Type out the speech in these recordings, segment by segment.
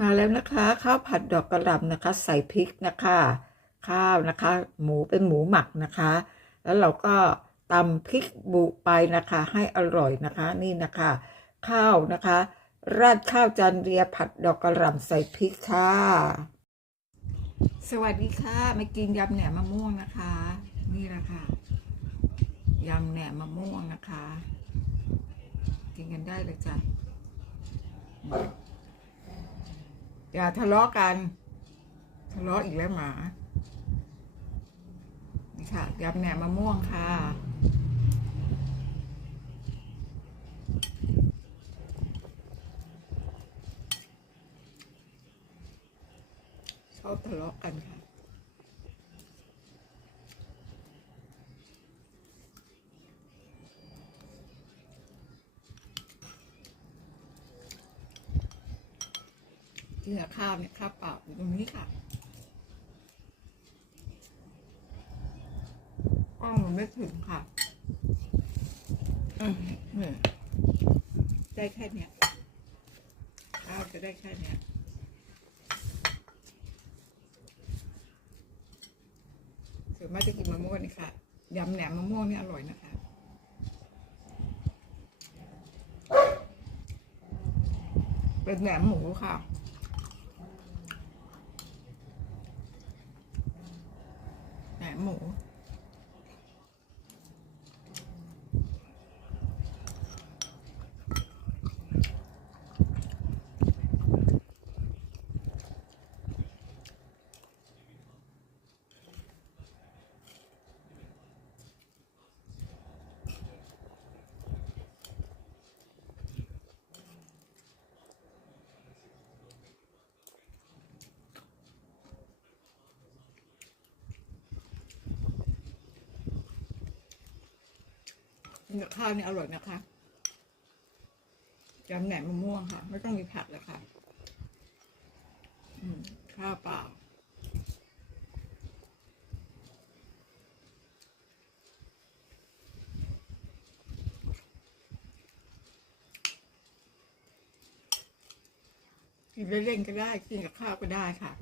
มาแล้วนะคะข้าวผัดดอกกระหล่ำนะคะ ใส่พริกนะคะ ข้าวนะคะ หมูเป็นหมูหมักนะคะ แล้วเราก็ตำพริกบุไปนะคะ ให้อร่อยนะคะนี่นะคะ ข้าวนะคะ ราดข้าวจานเรียผัดดอกกระหล่ำใส่พริกค่ะ สวัสดีค่ะมากินยำแหนมมะม่วงนะคะ นี่แหละค่ะยำแหนมมะม่วงนะคะ กินกันได้เลยจ้ะ อย่าทะเลาะกัน ทะเลาะอีกแล้วหมานี่ค่ะยำแหนมมะม่วงค่ะชอบทะเลาะกันค่ะ กินกับ ข้าวเนี่ยข้าวเปล่าอยู่ตรงนี้ค่ะกล้องมันไม่ถึงค่ะได้แค่เนี้ยข้าวจะได้แค่เนี้ยส่วนมากจะกินมะม่วงนี่ค่ะยำแหนมมะม่วงนี่อร่อยนะคะเป็นแหนมหมูค่ะ แหน มหมูกินกับข้าวนี่อร่อยนะคะยำแหนมมะม่วงค่ะ ไม่ต้องมีผักเลยค่ะข้าวเปล่ากินเล่นๆก็ได้ กินกับข้าวก็ได้ค่ะ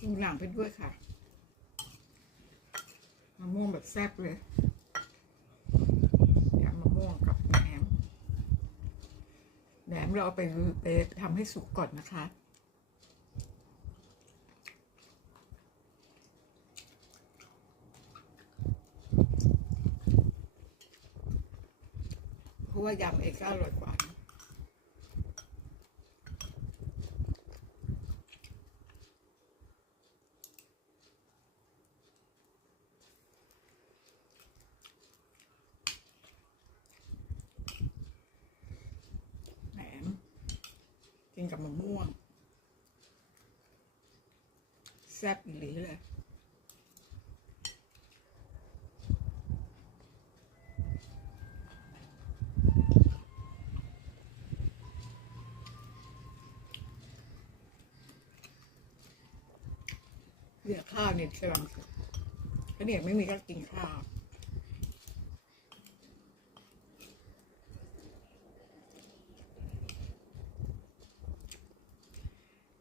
กินหลังไปด้วยค่ะมะม่วงแบบแซ่บเลยยำมะม่วงกับแหนมแหนมเราเอาไปไปทำให้สุกก่อนนะคะ เพราะว่ายำเองก็อร่อยกว่านะ แหนมกินกับมะม่วง แซ่บอีหลีเลยเนี่ยข้าวเนี่ยกำลังกถ้าเนี่ยไม่มีก็กินข้าว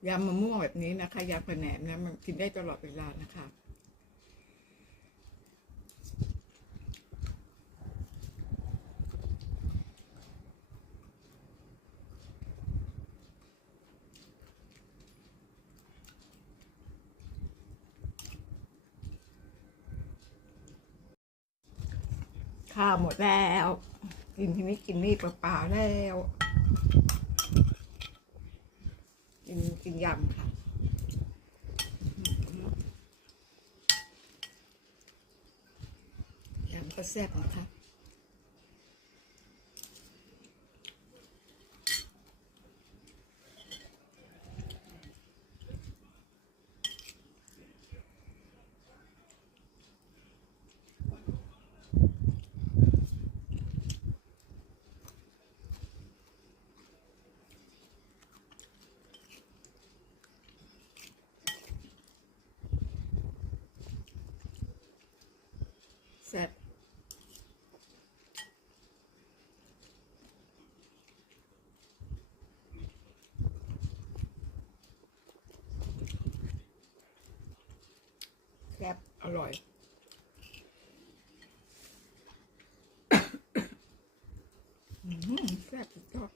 ยำมะม่วงแบบนี้นะคะยำกระแหนมนะมันกินได้ตลอดเวลานะคะข้าวหมดแล้ว กินที่นี้กินนี่เปล่าๆแล้ว กินกินยำค่ะยำ ก็แซ่บนะคะ แซ่บแซ่บอ ร่อยอืมแซ่บสุดยอด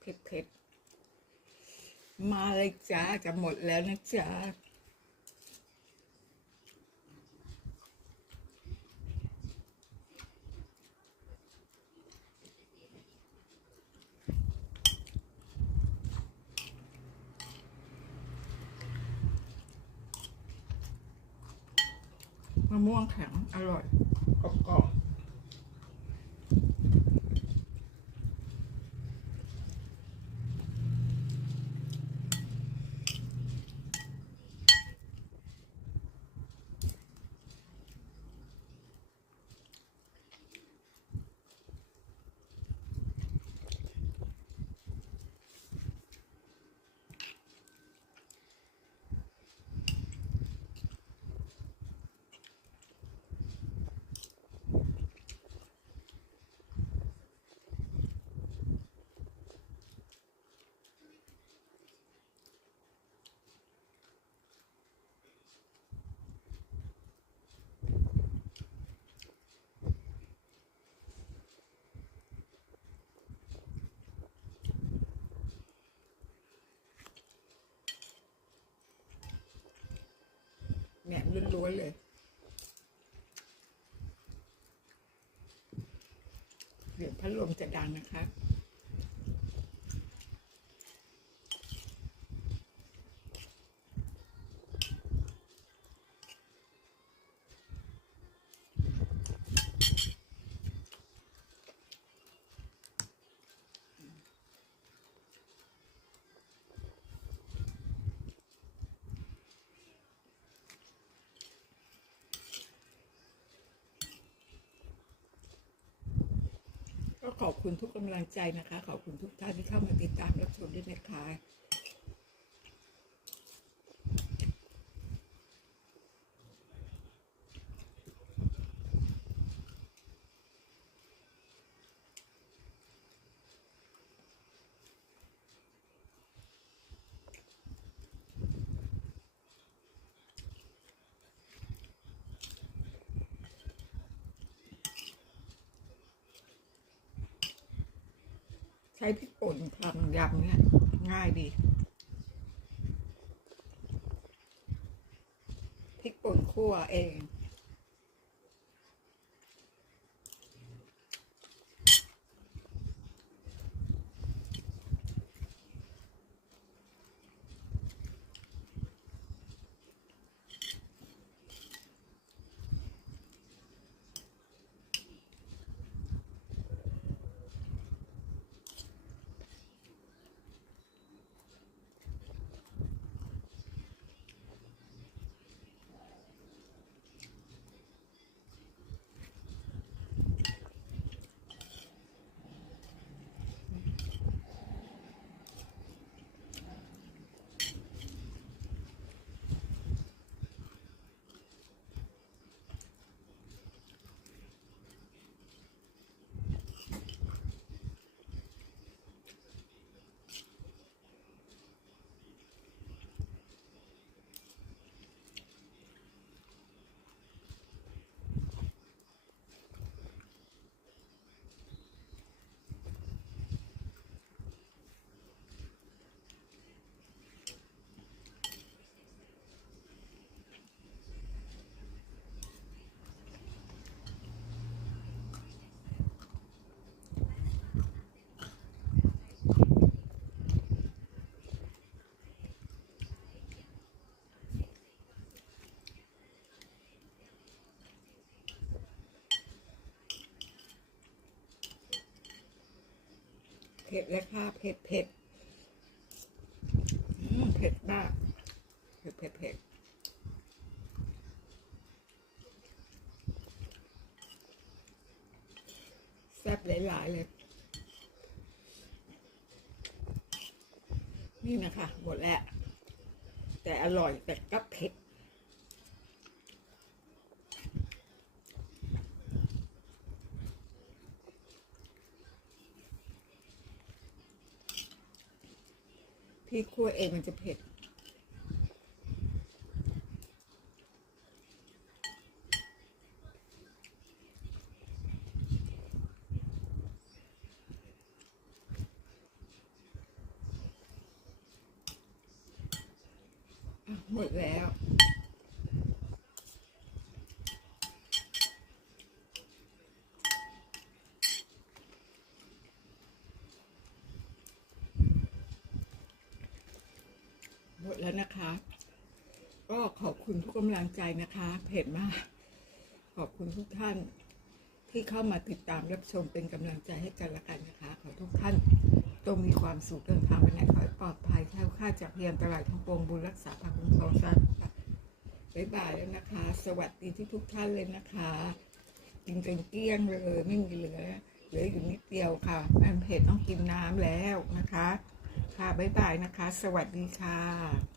เผ็ดเผ็ดๆ มาเลยจ้าจะหมดแล้วนะจ๊ะ มะม่วงแข็งอร่อยกรอบ แหนมล้วนๆเลยเดี๋ยวพัดลมจะดังนะคะ อบคุณทุกกำลังใจนะคะ ขอบคุณทุกท่านที่เข้ามาติดตามรับชมด้วยนะคะ ใช้พริกป่นทำยำเนี่ยง่ายดีพริกป่นคั่วเอง ผ็ดเลยค่ะ เผ็ดเผ็ดเผ็ดมาก เผ็ดเผ็ดเผ็ดแซ่บหลาย ๆ เลย นี่นะคะ หมดแล้ว แต่อร่อยแต่ก็เผ็ด ที่คั่วเองมันจะเผ็ด หมดแล้ว หมดแล้วนะคะ ก็ขอบคุณทุ กำลังใจนะคะเผ็ดมาก ขอบคุณทุกท่านที่เข้ามาติดตามรับชมเป็นกำลังใจให้กันละกันนะคะ ขอทุกท่านจงมีความสุขเดินทางไปไหนขอให้ปลอดภัยแคล้วคลาดจากพยันตรายทั้งปวงบุญรักษาพาคุ้มครองสัตว์บ๊ายบายแล้วนะคะ สวัสดีที่ทุกท่านเลยนะคะกินจนเกลี้ยงเลยไม่มีเหลือเหลืออยู่นิดเดียวค่ะมันเผ็ดต้องกินน้ำแล้วนะคะ ค่ะบ๊ายบายนะคะ สวัสดีค่ะ